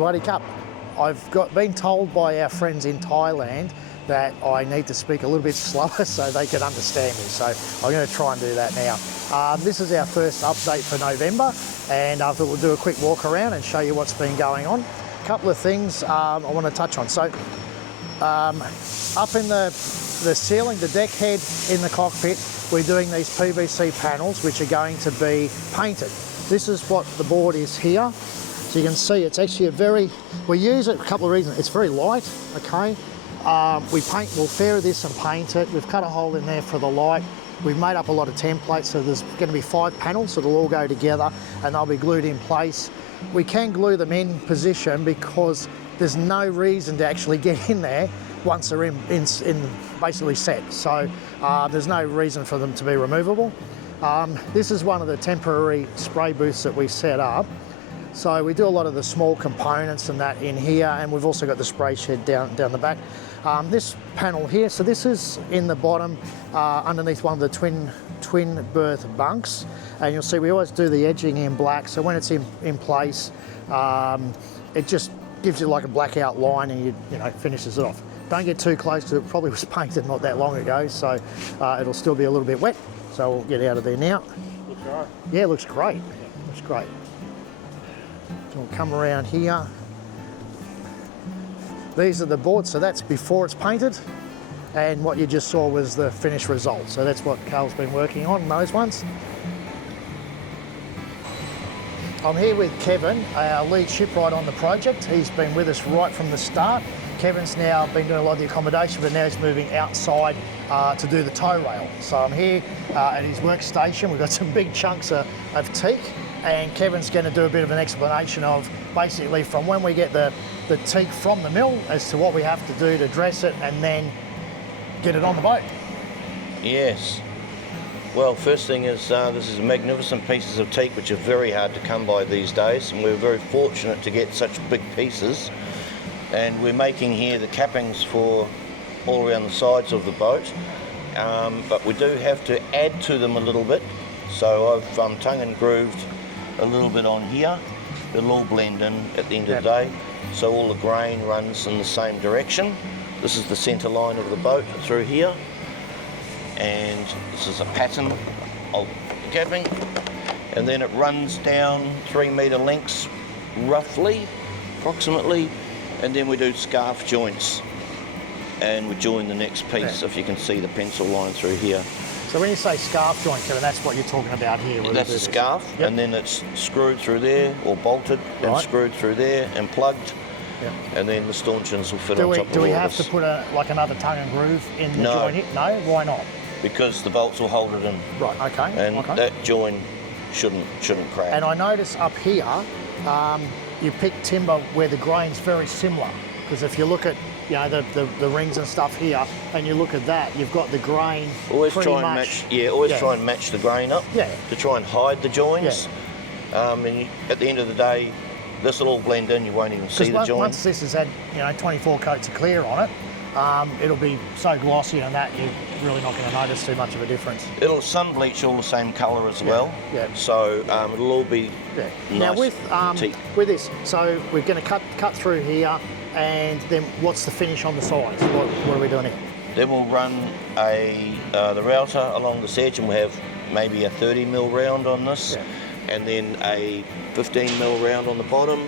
Sawadee Cup. I've been told by our friends in Thailand that I need to speak a little bit slower so they can understand me. So I'm going to try and do that now. This is our first update for November, and I thought we'll do a quick walk around and show you what's been going on. A couple of things I want to touch on. So up in the ceiling, the deck head in the cockpit, we're doing these PVC panels which are going to be painted. This is what the board is here. So you can see it's actually we use it for a couple of reasons. It's very light, okay? We'll fair this and paint it. We've cut a hole in there for the light. We've made up a lot of templates, so there's going to be 5 panels, so they'll all go together and they'll be glued in place. We can glue them in position because there's no reason to actually get in there once they're in basically set. So there's no reason for them to be removable. This is one of the temporary spray booths that we set up. So we do a lot of the small components and that in here, and we've also got the spray shed down the back. This panel here, so this is in the bottom underneath one of the twin berth bunks, and you'll see we always do the edging in black, so when it's in place it just gives you like a black outline and you know finishes it off. Don't get too close because it probably was painted not that long ago, so it'll still be a little bit wet, so we'll get out of there now. Looks all right. Yeah, it looks great. Looks great. We'll come around here. These are the boards, so that's before it's painted, and what you just saw was the finished result. So that's what Carl's been working on, those ones. I'm here with Kevin, our lead shipwright on the project. He's been with us right from the start. Kevin's now been doing a lot of the accommodation, but now he's moving outside to do the tow rail. So I'm here at his workstation. We've got some big chunks of teak, and Kevin's going to do a bit of an explanation of basically from when we get the teak from the mill as to what we have to do to dress it and then get it on the boat. Yes. Well, first thing is this is magnificent pieces of teak which are very hard to come by these days, and we're very fortunate to get such big pieces. And we're making here the cappings for all around the sides of the boat, but we do have to add to them a little bit. So I've tongue and grooved a little bit on here. It'll all blend in at the end of the day, so all the grain runs in the same direction. This is the centre line of the boat through here, and this is a pattern of the capping, and then it runs down 3 metre lengths roughly, approximately, and then we do scarf joints and we join the next piece, if you can see the pencil line through here. So when you say scarf joint, Kevin, that's what you're talking about here. That's a scarf, and then it's screwed through there, or bolted and screwed through there and plugged, and then the stanchions will fit on top of all. Do we have to put another tongue and groove in the joint here? No, why not? Because the bolts will hold it in. Right, okay. And that joint shouldn't crack. And I notice up here, you pick timber where the grain's very similar, because if you look at the rings and stuff here, and you look at that, you've got the grain always try and match the grain up to try and hide the joins. And at the end of the day, this will all blend in, you won't even see the join. Once this has had 24 coats of clear on it, it'll be so glossy and that you're really not going to notice too much of a difference. It'll sun bleach all the same colour as well. So it'll all be nice. Now with this, so we're going to cut through here, and then what's the finish on the sides? What are we doing here? Then we'll run the router along this edge, and we'll have maybe a 30mm round on this, and then a 15mm round on the bottom.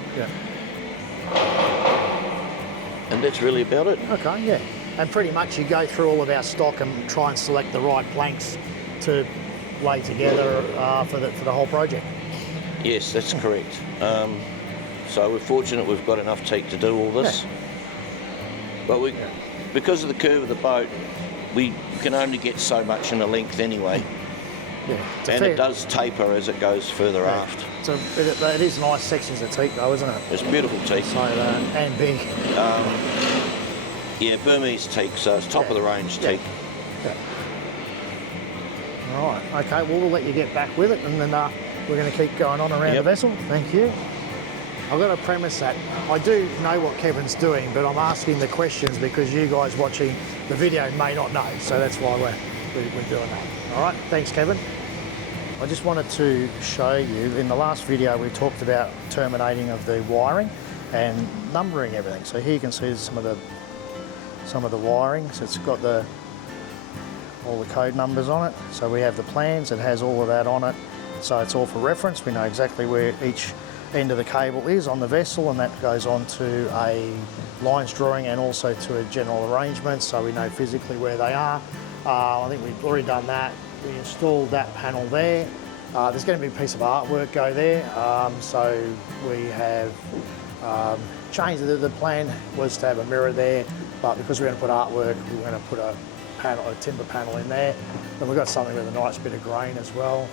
And that's really about it. Okay, and pretty much you go through all of our stock and try and select the right planks to lay together for the whole project. Yes, that's correct. So we're fortunate we've got enough teak to do all this. But because of the curve of the boat, we can only get so much in a length anyway. And it does taper as it goes further aft. So it is nice sections of teak though, isn't it? It's beautiful teak. So, and big. Burmese teak, so it's top of the range teak. All right, okay, well, we'll let you get back with it, and then we're going to keep going on around the vessel. Thank you. I've got to premise that I do know what Kevin's doing, but I'm asking the questions because you guys watching the video may not know, so that's why we're doing that. All right, thanks, Kevin. I just wanted to show you, in the last video we talked about terminating of the wiring. and numbering everything. So here you can see some of the wiring. So it's got all the code numbers on it. So we have the plans, it has all of that on it. So it's all for reference. We know exactly where each end of the cable is on the vessel, and that goes on to a lines drawing and also to a general arrangement, so we know physically where they are. I think we've already done that. We installed that panel there. There's going to be a piece of artwork go there, so we have changed the plan was to have a mirror there, but because we're going to put artwork, we're going to put a timber panel in there. Then we've got something with a nice bit of grain as well.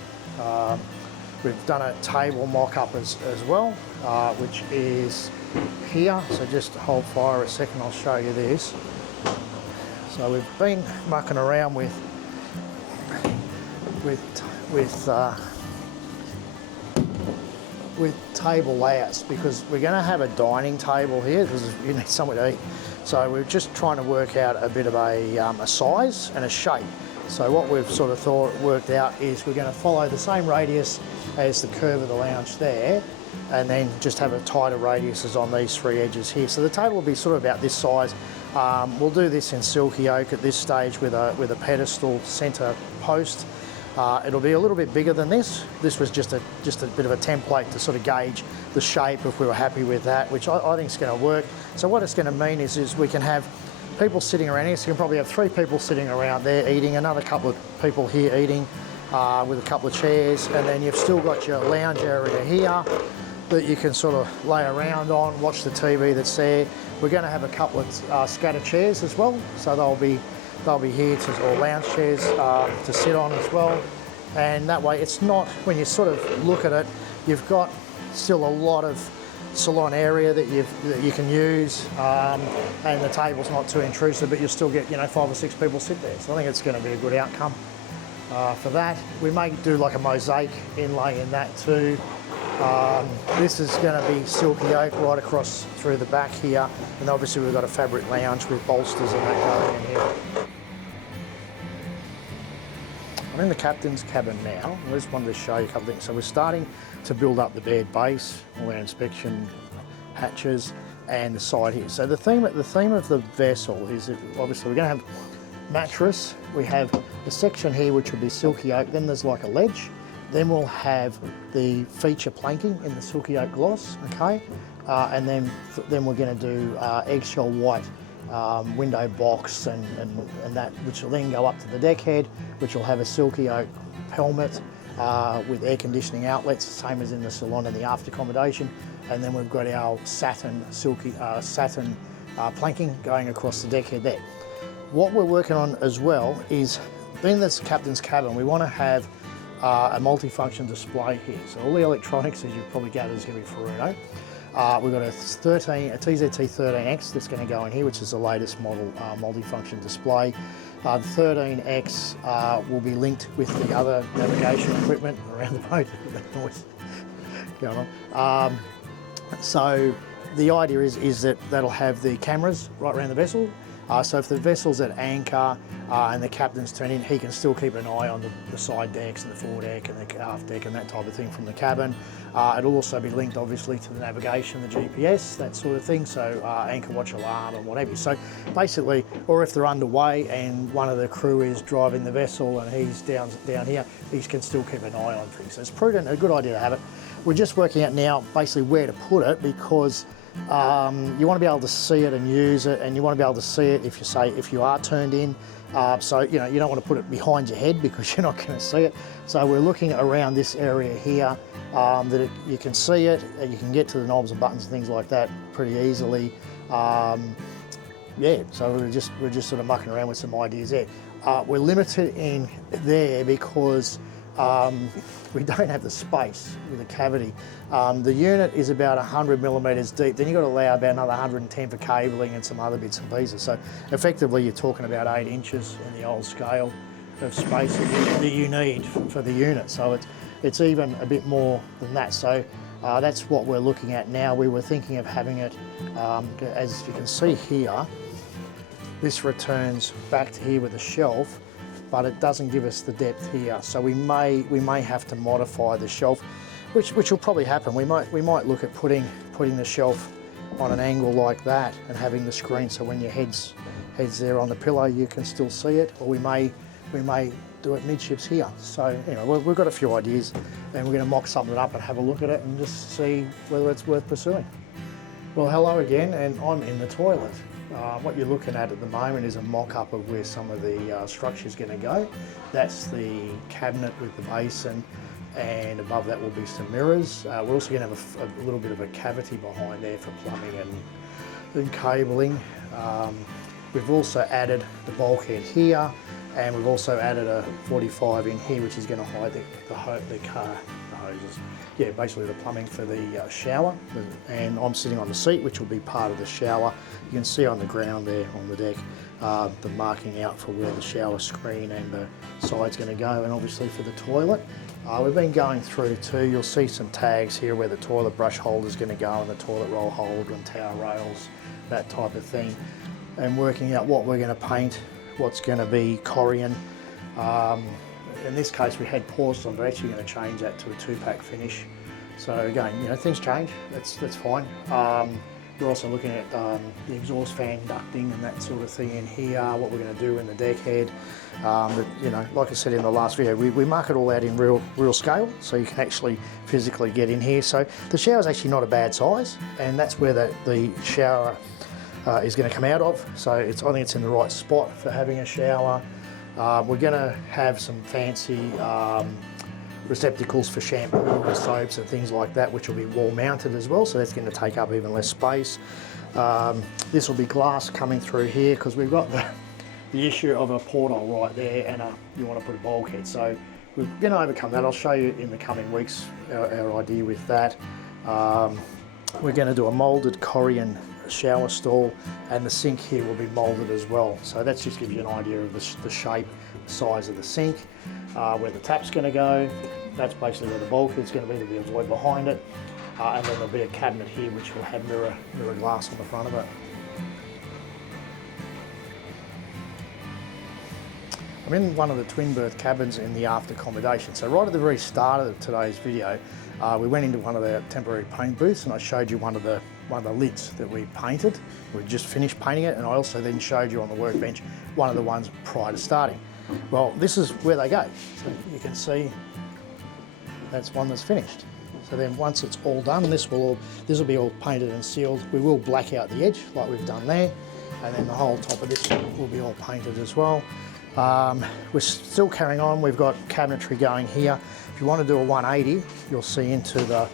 We've done a table mock-up as well, which is here. So just hold fire a second, I'll show you this. So we've been mucking around with table layouts because we're going to have a dining table here because you need somewhere to eat. So we're just trying to work out a bit of a size and a shape. So what we've sort of worked out is we're going to follow the same radius as the curve of the lounge there, and then just have a tighter radiuses on these three edges here. So the table will be sort of about this size. We'll do this in silky oak at this stage with a pedestal centre post. It'll be a little bit bigger than this. This was just a bit of a template to sort of gauge the shape if we were happy with that, which I think is going to work. So what it's going to mean is we can have people sitting around here. So you can probably have 3 people sitting around there eating, another couple of people here eating with a couple of chairs, and then you've still got your lounge area here that you can sort of lay around on, watch the TV that's there. We're going to have a couple of scatter chairs as well, so they'll be here or lounge chairs to sit on as well. And that way it's not, when you sort of look at it, you've got still a lot of salon area that you can use, and the table's not too intrusive, but you'll still get 5 or 6 people sit there. So I think it's going to be a good outcome for that. We may do like a mosaic inlay in that too. This is going to be silky oak right across through the back here, and obviously we've got a fabric lounge with bolsters and that going in here. I'm in the captain's cabin now. I just wanted to show you a couple of things. So we're starting to build up the bed base, all our inspection hatches, and the side here. So the theme of the vessel is that obviously we're going to have mattress. We have the section here which would be silky oak. Then there's like a ledge. Then we'll have the feature planking in the silky oak gloss. Okay, and then we're going to do eggshell white window box and that, which will then go up to the deck head, which will have a silky oak helmet with air conditioning outlets, same as in the salon and the after accommodation. And then we've got our satin planking going across the deck head there. What we're working on as well is, being this captain's cabin, we want to have a multifunction display here. So all the electronics, as you've probably gathered, is going to be Furuno. We've got a TZT13X that's going to go in here, which is the latest model multifunction display. The 13X will be linked with the other navigation equipment around the boat. That noise going on. So the idea is that that'll have the cameras right around the vessel. So if the vessel's at anchor and the captain's turned in, he can still keep an eye on the side decks and the fore deck and the aft deck and that type of thing from the cabin. It'll also be linked obviously to the navigation, the GPS, that sort of thing, so anchor watch alarm and whatever. So basically, or if they're underway and one of the crew is driving the vessel and he's down here, he can still keep an eye on things. So it's prudent, a good idea to have it. We're just working out now basically where to put it, because you want to be able to see it and use it, and you want to be able to see it if you are turned in. So you don't want to put it behind your head because you're not going to see it. So we're looking around this area here that you can see it, you can get to the knobs and buttons and things like that pretty easily. Yeah, so we're just sort of mucking around with some ideas there. We're limited in there because we don't have the space with the cavity. The unit is about 100 millimetres deep. Then you've got to allow about another 110 for cabling and some other bits and pieces. So effectively you're talking about 8 inches in the old scale of space that you need for the unit. So it's even a bit more than that. So that's what we're looking at now. We were thinking of having it, as you can see here, this returns back to here with a shelf, but it doesn't give us the depth here. So we may have to modify the shelf, which will probably happen. We might look at putting the shelf on an angle like that and having the screen so when your head's there on the pillow you can still see it, or we may do it midships here. So anyway, we've got a few ideas and we're going to mock something up and have a look at it and just see whether it's worth pursuing. Well, hello again, and I'm in the toilet. What you're looking at the moment is a mock-up of where some of the structure is going to go. That's the cabinet with the basin, and above that will be some mirrors. We're also going to have a little bit of a cavity behind there for plumbing and cabling. We've also added the bulkhead here, and we've also added a 45 in here, which is going to hide the hoses. Yeah, basically the plumbing for the shower. And I'm sitting on the seat, which will be part of the shower. You can see on the ground there on the deck the marking out for where the shower screen and the side's going to go, and obviously for the toilet. We've been going through too. You'll see some tags here where the toilet brush holder is going to go, and the toilet roll holder and towel rails, that type of thing. And working out what we're going to paint, what's going to be Corian. In this case we had porcelain, but actually going to change that to a 2-pack finish. So again, things change, that's fine. We're also looking at the exhaust fan ducting and that sort of thing in here, what we're going to do in the deck head. But like I said in the last video, we mark it all out in real scale, so you can actually physically get in here. So the shower is actually not a bad size, and that's where the shower is going to come out of. So I think it's in the right spot for having a shower. We're going to have some fancy receptacles for shampoo and soaps and things like that, which will be wall mounted as well, so that's going to take up even less space. This will be glass coming through here because we've got the issue of a porthole right there, and you want to put a bulkhead. So we're going to overcome that. I'll show you in the coming weeks our idea with that. We're going to do a moulded Corian shower stall, and the sink here will be moulded as well. So that just gives you an idea of the shape, the size of the sink, where the tap's going to go. That's basically where the bulkhead's going to be. There'll be a void behind it, and then there'll be a cabinet here which will have mirror glass on the front of it. I'm in one of the twin berth cabins in the aft accommodation. So right at the very start of today's video, we went into one of the temporary paint booths, and I showed you one of the lids that we painted. We just finished painting it, and I also then showed you on the workbench one of the ones prior to starting. Well, this is where they go. So you can see that's one that's finished. So then once it's all done, this will be all painted and sealed. We will black out the edge like we've done there, and then the whole top of this will be all painted as well. We're still carrying on. We've got cabinetry going here. If you want to do a 180, you'll see into the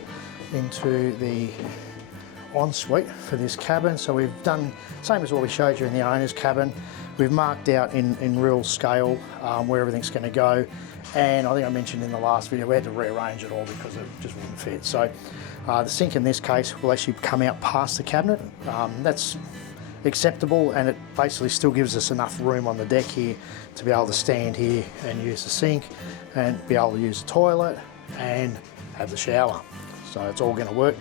ensuite for this cabin. So we've done same as what we showed you in the owner's cabin. We've marked out in real scale where everything's going to go, and I think I mentioned in the last video we had to rearrange it all because it just wouldn't fit. So the sink in this case will actually come out past the cabinet. That's acceptable, and it basically still gives us enough room on the deck here to be able to stand here and use the sink and be able to use the toilet and have the shower. So it's all going to work.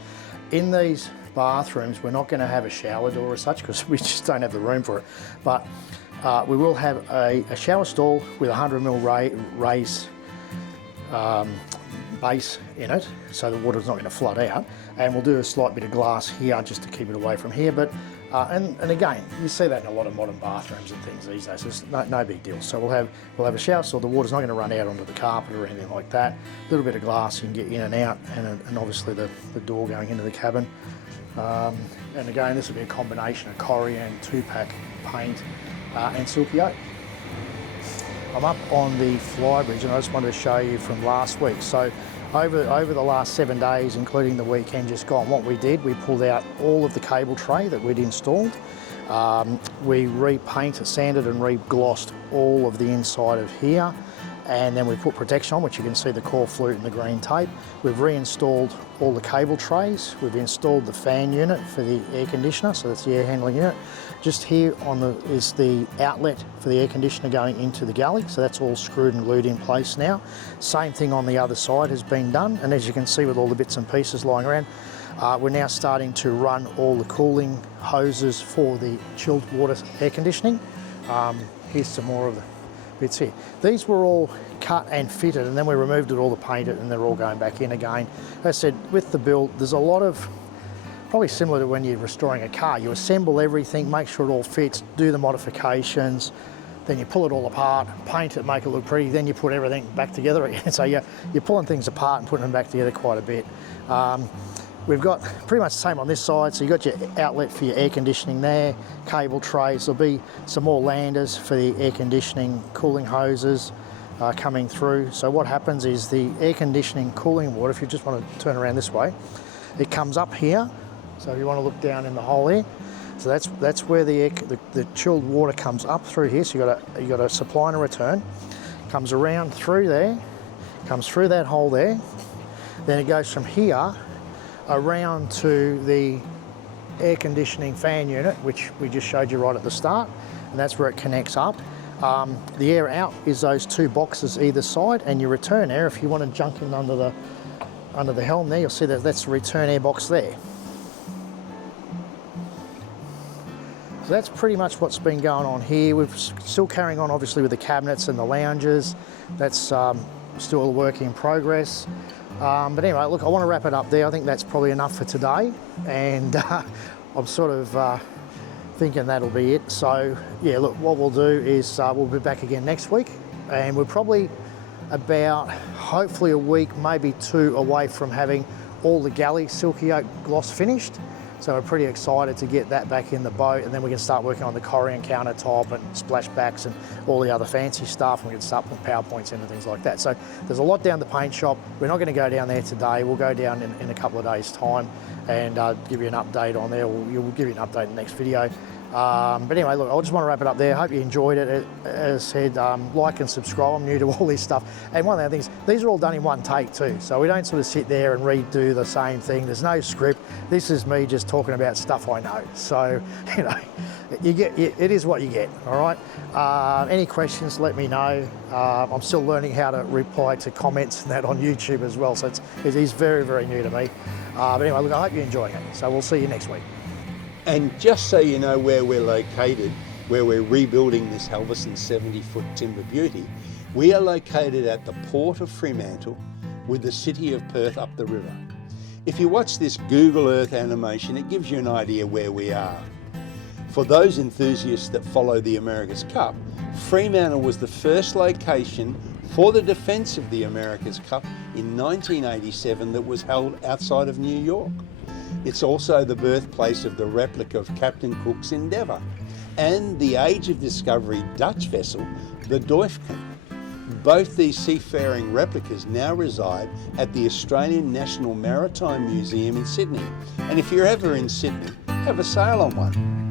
In these bathrooms we're not going to have a shower door as such because we just don't have the room for it, but we will have a shower stall with 100mm raised base in it, so the water's not going to flood out, and we'll do a slight bit of glass here just to keep it away from here. But and again, you see that in a lot of modern bathrooms and things these days. It's no big deal. So we'll have a shower stall. The water's not going to run out onto the carpet or anything like that. A little bit of glass you can get in and out, and obviously the door going into the cabin. And again, this will be a combination of Corian, 2-pack paint, and silky oak. I'm up on the flybridge, and I just wanted to show you from last week. So over the last 7 days, including the weekend just gone, what we did, we pulled out all of the cable tray that we'd installed. We repainted, sanded and re-glossed all of the inside of here, and then we put protection on, which you can see the core flute and the green tape. We've reinstalled all the cable trays. We've installed the fan unit for the air conditioner, so that's the air handling unit. Just here is the outlet for the air conditioner going into the galley, so that's all screwed and glued in place now. Same thing on the other side has been done, and as you can see with all the bits and pieces lying around, we're now starting to run all the cooling hoses for the chilled water air conditioning. Here's some more of the bits here. These were all cut and fitted, and then we removed it all to paint it, and they're all going back in again. As I said, with the build, there's a lot of probably similar to when you're restoring a car. You assemble everything, make sure it all fits, do the modifications, then you pull it all apart, paint it, make it look pretty, then you put everything back together again. So you're pulling things apart and putting them back together quite a bit. We've got pretty much the same on this side. So you've got your outlet for your air conditioning there, cable trays. There'll be some more landers for the air conditioning cooling hoses coming through. So what happens is the air conditioning cooling water, if you just want to turn around this way, it comes up here. So if you want to look down in the hole here, so that's where the chilled water comes up through here. So you got a supply and a return, comes around through there, comes through that hole there, then it goes from here around to the air conditioning fan unit, which we just showed you right at the start, and that's where it connects up. The air out is those two boxes either side, and your return air, if you want to jump in under the helm there, you'll see that that's the return air box there. So that's pretty much what's been going on here. We're still carrying on obviously with the cabinets and the lounges. That's still a work in progress. But anyway, look, I want to wrap it up there. I think that's probably enough for today. And I'm sort of thinking that'll be it. So yeah, look, what we'll do is we'll be back again next week. And we're probably about, hopefully a week, maybe 2 away from having all the galley silky oak gloss finished. So we're pretty excited to get that back in the boat, and then we can start working on the Corian countertop and splashbacks and all the other fancy stuff, and we can start putting PowerPoints in and things like that. So there's a lot down the paint shop. We're not going to go down there today. We'll go down in a couple of days' time and give you an update on there. We'll give you an update in the next video. But anyway, look, I just want to wrap it up there. Hope you enjoyed it. As I said, like and subscribe. I'm new to all this stuff. And one of the other things, these are all done in one take too. So we don't sort of sit there and redo the same thing. There's no script. This is me just talking about stuff I know. So, you know, it is what you get, all right? Any questions, let me know. I'm still learning how to reply to comments and that on YouTube as well. So it is very, very new to me. But anyway, look, I hope you're enjoying it. So we'll see you next week. And just so you know where we're located, where we're rebuilding this Halvorsen 70-foot timber beauty, we are located at the Port of Fremantle with the city of Perth up the river. If you watch this Google Earth animation, it gives you an idea where we are. For those enthusiasts that follow the America's Cup, Fremantle was the first location for the defence of the America's Cup in 1987 that was held outside of New York. It's also the birthplace of the replica of Captain Cook's Endeavour and the Age of Discovery Dutch vessel, the Doifken. Both these seafaring replicas now reside at the Australian National Maritime Museum in Sydney. And if you're ever in Sydney, have a sail on one.